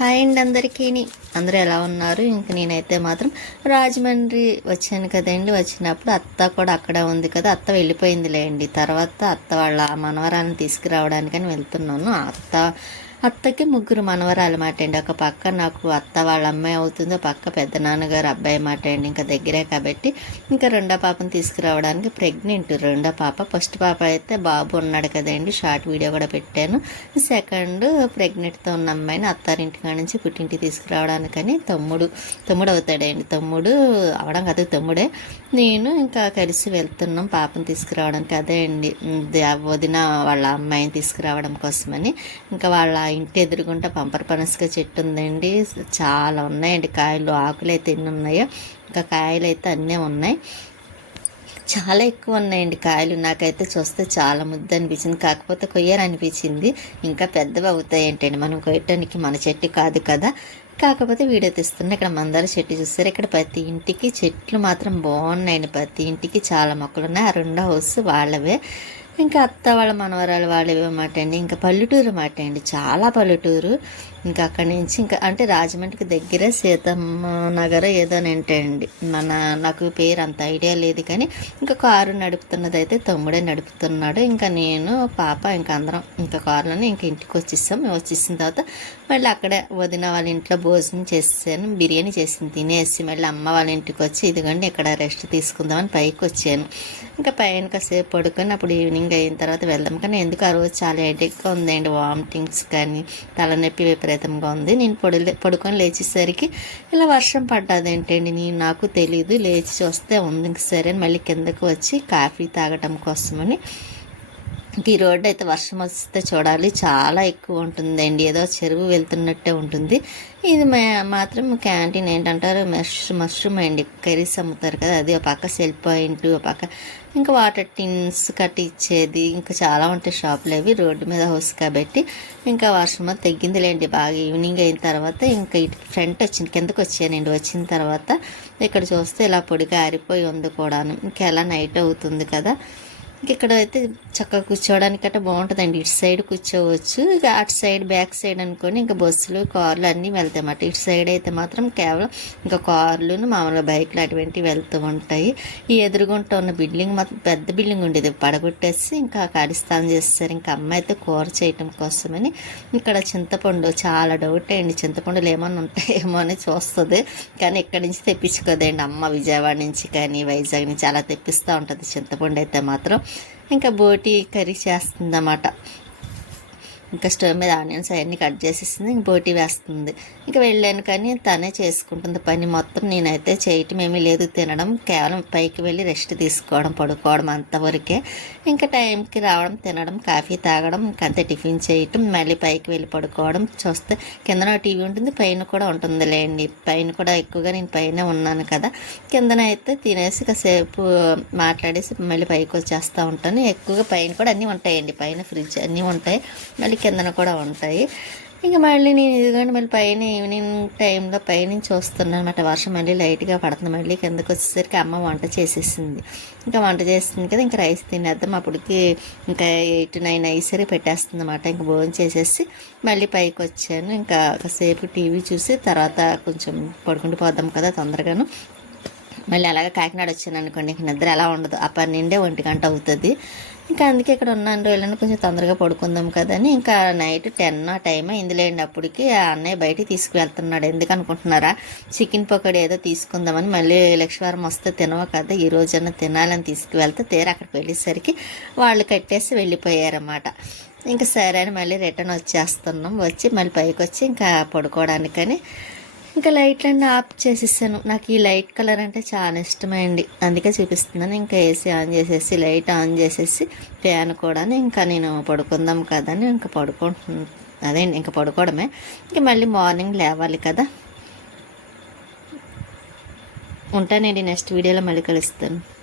Hi అండి అందరికీ. అందరూ ఎలా ఉన్నారు? ఇంక నేనైతే మాత్రం రాజమండ్రి వచ్చాను కదండి. వచ్చినప్పుడు అత్త కూడా అక్కడే ఉంది కదా. అత్త వెళ్ళిపోయిందిలేండి. తర్వాత అత్త వాళ్ళ మనవరాలను తీసుకురావడానికని వెళ్తున్నాను. అత్త అత్తకి ముగ్గురు మనవరాలు మాట అండి ఒక పక్క నాకు అత్త వాళ్ళ అమ్మాయి అవుతుంది ఒక పక్క పెద్ద నాన్నగారు అబ్బాయి మాట అండి ఇంకా దగ్గరే కాబట్టి ఇంకా రెండో పాపను తీసుకురావడానికి ప్రెగ్నెంట్. రెండో పాప ఫస్ట్ పాప అయితే బాబు ఉన్నాడు కదండి. షార్ట్ వీడియో కూడా పెట్టాను. సెకండ్ ప్రెగ్నెంట్తో ఉన్న అమ్మాయిని అత్తారింటి నుంచి పుట్టింటికి తీసుకురావడానికని తమ్ముడు తమ్ముడు అవుతాడండి. తమ్ముడు అవడం కదా తమ్ముడే. నేను ఇంకా కలిసి వెళ్తున్నాం పాపను తీసుకురావడానికి అదే అండి వదిన వాళ్ళ అమ్మాయిని తీసుకురావడం కోసమని. ఇంకా వాళ్ళ ఇంటి ఎదురుగుంట పంపర పనసక చెట్టు ఉందండి చాలా ఉన్నాయండి కాయలు ఆకులు అయితే ఎన్ని ఉన్నాయో. ఇంకా కాయలు అయితే అన్నీ ఉన్నాయి. చాలా ఎక్కువ ఉన్నాయండి కాయలు. నాకైతే చూస్తే చాలా ముద్ద అనిపించింది. కాకపోతే కొయ్యారనిపించింది ఇంకా పెద్దవి అవుతాయి ఏంటండి మనం కొయ్యటానికి మన చెట్టు కాదు కదా. కాకపోతే వీడియో తీస్తున్నా ఇక్కడ మందార చెట్టు చూస్తారు ఇక్కడ ప్రతి ఇంటికి చెట్లు మాత్రం బాగున్నాయండి. ప్రతి ఇంటికి చాలా మొక్కలు ఉన్నాయి. ఆ రెండో హౌస్ వాళ్ళవే. ఇంకా అత్త వాళ్ళ మనవరాలు వాళ్ళు మాట అండి ఇంకా పల్లెటూరు మాట అండి చాలా పల్లెటూరు. ఇంకా అక్కడి నుంచి ఇంకా అంటే రాజమండ్రికి దగ్గరే సీతమ్మ నగర్ ఏదో అని అండి మన నాకు పేరు అంత ఐడియా లేదు కానీ ఇంకా కారు నడుపుతున్నది అయితే తమ్ముడే నడుపుతున్నాడు. ఇంకా నేను పాప ఇంకా అందరం ఇంకా కారులోనే ఇంకా ఇంటికి వచ్చేసాం. మేము వచ్చేసిన తర్వాత మళ్ళీ అక్కడే వదిన వాళ్ళ ఇంట్లో భోజనం చేసాను బిర్యానీ చేసింది తినేసి మళ్ళీ అమ్మ వాళ్ళ ఇంటికి వచ్చి ఇదిగోండి ఇక్కడ రెస్ట్ తీసుకుందామని పైకి వచ్చాను. ఇంకా పైన కాసేపు పడుకొని అప్పుడు ఈవినింగ్ అయిన తర్వాత వెళ్దాం. కానీ ఎందుకు ఆ రోజు చాలా హెడేక్గా ఉందండి. వామిటింగ్స్ కానీ తలనొప్పి విపరీతంగా ఉంది. నేను పొడి పడుకొని లేచేసరికి ఇలా వర్షం పడ్డదేంటండి? నేను నాకు తెలియదు లేచి చూస్తే ఉంది. సరే అని మళ్ళీ కిందకు వచ్చి కాఫీ తాగటం కోసమని ఈ రోడ్డు అయితే వర్షం వస్తే చూడాలి. చాలా ఎక్కువ ఉంటుందండి. ఏదో చెరువు వెళ్తున్నట్టే ఉంటుంది. ఇది మాత్రం క్యాంటీన్ ఏంటంటారు? మష్ మష్రూమ్ అండి. కర్రీస్ అమ్ముతారు కదా. అది ఒక పక్క సెల్ పాయింట్ ఒక పక్క ఇంకా వాటర్ టిన్స్ కట్టి ఇచ్చేది. ఇంకా చాలా ఉంటాయి షాపులు అవి. రోడ్డు మీద హౌస్ కాబట్టి ఇంకా వర్షం అది తగ్గిందిలేండి. బాగా ఈవినింగ్ అయిన తర్వాత ఇంకా ఇటు ఫ్రంట్ వచ్చింది. కిందకు వచ్చానండి. వచ్చిన తర్వాత ఇక్కడ చూస్తే ఇలా పొడిగా ఆరిపోయి ఉంది కూడాను. ఇంకా ఎలా నైట్ అవుతుంది కదా. ఇక్కడ అయితే చక్కగా కూర్చోవడానికి అట్లా బాగుంటుందండి. ఇటు సైడ్ కూర్చోవచ్చు. ఇక అటు సైడ్ బ్యాక్ సైడ్ అనుకొని ఇంకా బస్సులు కార్లు అన్నీ వెళ్తాయన్నమాట ఇటు సైడ్ అయితే మాత్రం కేవలం ఇంకా కార్లు మామూలుగా బైక్లు అటువంటివి వెళ్తూ ఉంటాయి. ఈ ఎదురుగుంట ఉన్న బిల్డింగ్ మాత్రం పెద్ద బిల్డింగ్ ఉండేది. పడగొట్టేసి ఇంకా ఖాళీ స్థానం చేస్తారు ఇంకా అమ్మ అయితే కూర చేయటం కోసమని ఇక్కడ చింతపండు చాలా డౌట్ అండి. చింతపండులు ఏమన్నా ఉంటాయేమో అని చూస్తుంది. కానీ ఇక్కడి నుంచి తెప్పించుకోదండి. అమ్మ విజయవాడ నుంచి కానీ వైజాగ్ నుంచి అలా తెప్పిస్తూ ఉంటుంది. చింతపండు అయితే మాత్రం ఇంకా బోటి కర్రీ చేస్తుందన్నమాట. ఇంకా స్టవ్ మీద ఆనియన్స్ అవన్నీ కట్ చేసేసింది ఇంక బోటి వేస్తుంది. ఇంకా వెళ్ళాను కానీ తనే చేసుకుంటుంది పని. మొత్తం నేనైతే చేయటం ఏమీ లేదు తినడం. కేవలం పైకి వెళ్ళి రెస్ట్ తీసుకోవడం పడుకోవడం అంతవరకే. ఇంకా టైంకి రావడం తినడం కాఫీ తాగడం ఇంకా అంతే టిఫిన్ చేయటం మళ్ళీ పైకి వెళ్ళి పడుకోవడం. చూస్తే కిందన టీవీ ఉంటుంది పైన కూడా ఉంటుంది లేండి పైన కూడా ఎక్కువగా నేను పైన ఉన్నాను కదా. కిందన అయితే తినేసి కాసేపు మాట్లాడేసి మళ్ళీ పైకి వచ్చేస్తూ ఉంటాను. ఎక్కువగా పైన కూడా అన్నీ ఉంటాయండి. పైన ఫ్రిడ్జ్ అన్నీ ఉంటాయి. మళ్ళీ కిందన కూడా ఉంటాయి. ఇంకా మళ్ళీ నేను ఇదిగోండి మళ్ళీ పైన ఈవినింగ్ టైంలో పైనుంచి వస్తున్నాను అనమాట వర్షం మళ్ళీ లైట్గా పడుతుంది. మళ్ళీ కిందకు వచ్చేసరికి అమ్మ వంట చేసేసింది. ఇంకా వంట చేస్తుంది కదా ఇంకా రైస్ తినేద్దాం. అప్పటికి ఇంకా ఎయిట్ నైన్ అయ్యేసరికి పెట్టేస్తుంది అనమాట ఇంకా భోజనం చేసేసి మళ్ళీ పైకి వచ్చాను. ఇంకా ఒకసేపు టీవీ చూసి తర్వాత కొంచెం పడుకుంటూ పోదాం కదా తొందరగాను. మళ్ళీ అలాగే కాకినాడ వచ్చాను అనుకోండి. ఇంక నిద్ర ఎలా ఉండదు. ఆ నుండే ఒంటి గంట అవుతుంది. ఇంకా అందుకే ఇక్కడ ఉన్నాను రోజులను కొంచెం తొందరగా పడుకుందాం కదని. ఇంకా నైట్ టెన్ ఆ టైం అయిందిలేండి అప్పటికి ఆ అన్నయ్య బయటికి తీసుకువెళ్తున్నాడు. ఎందుకు అనుకుంటున్నారా చికెన్ పకోడీ ఏదో తీసుకుందామని మళ్ళీ లక్ష్మీవారం వస్తే తినవ కదా? ఈ రోజన్నా తినాలని తీసుకువెళ్తే తీర అక్కడికి వెళ్ళేసరికి వాళ్ళు కట్టేసి వెళ్ళిపోయారన్నమాట. ఇంకా సరే అని మళ్ళీ రిటర్న్ వచ్చేస్తున్నాం. వచ్చి మళ్ళీ పైకి వచ్చి ఇంకా పడుకోవడానికని ఇంకా లైట్లన్నీ ఆఫ్ చేసేసాను. నాకు ఈ లైట్ కలర్ అంటే చాలా ఇష్టమైంది. అందుకే చూపిస్తున్నాను. ఇంకా ఏసీ ఆన్ చేసేసి లైట్ ఆన్ చేసేసి ఫ్యాన్ కూడా ఇంకా నేను పడుకుందాం కదా అని ఇంకా పడుకుంటున్నాను అదే ఇంకా పడుకోవడమే. ఇంకా మళ్ళీ మార్నింగ్ లేవాలి కదా. ఉంటానండి నెక్స్ట్ వీడియోలో మళ్ళీ కలుస్తాను.